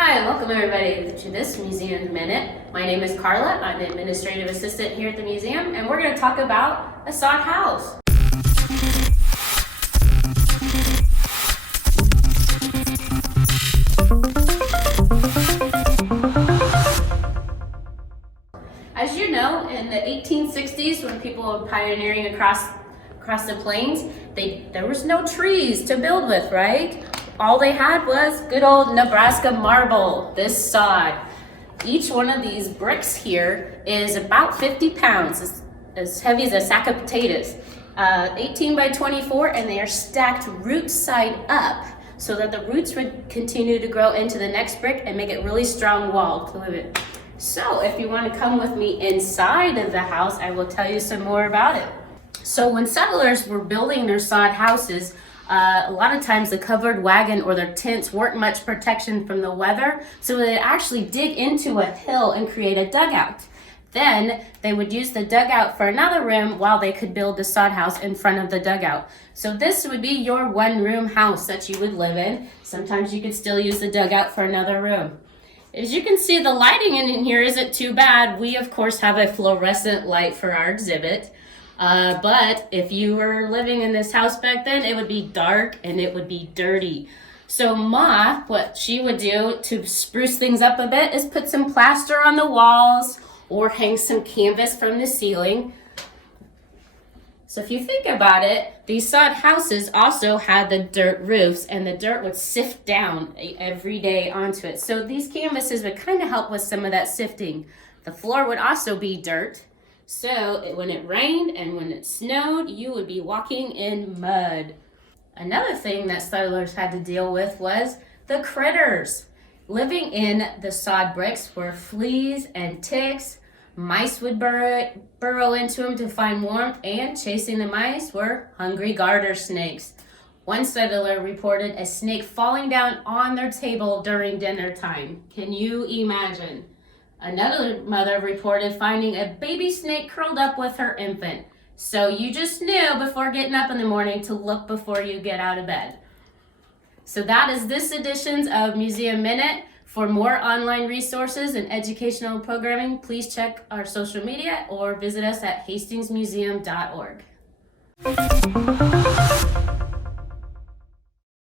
Hi, welcome everybody to this Museum Minute. My name is Carla. I'm the administrative assistant here at the museum, and we're going to talk about a sod house. As you know, in the 1860s, when people were pioneering across the plains, there was no trees to build with, right? All they had was good old Nebraska marble, this sod. Each one of these bricks here is about 50 pounds, it's as heavy as a sack of potatoes. 18 by 24, and they are stacked root side up so that the roots would continue to grow into the next brick and make it really strong wall to live in. So if you want to come with me inside of the house, I will tell you some more about it. So when settlers were building their sod houses, a lot of times the covered wagon or their tents weren't much protection from the weather, so they'd actually dig into a hill and create a dugout. Then they would use the dugout for another room while they could build the sod house in front of the dugout. So this would be your one-room house that you would live in. Sometimes you could still use the dugout for another room. As you can see, the lighting in here isn't too bad. We, of course, have a fluorescent light for our exhibit. But if you were living in this house back then, it would be dark and it would be dirty. So Ma, what she would do to spruce things up a bit is put some plaster on the walls or hang some canvas from the ceiling. So if you think about it, these sod houses also had the dirt roofs, and the dirt would sift down every day onto it. So these canvases would kind of help with some of that sifting. The floor would also be dirt. So when it rained and when it snowed, you would be walking in mud. Another thing that settlers had to deal with was the critters. Living in the sod bricks were fleas and ticks. Mice would burrow into them to find warmth, and chasing the mice were hungry garter snakes. One settler reported a snake falling down on their table during dinner time. Can you imagine? Another mother reported finding a baby snake curled up with her infant. So you just knew before getting up in the morning to look before you get out of bed. So that is this edition of Museum Minute. For more online resources and educational programming, please check our social media or visit us at hastingsmuseum.org.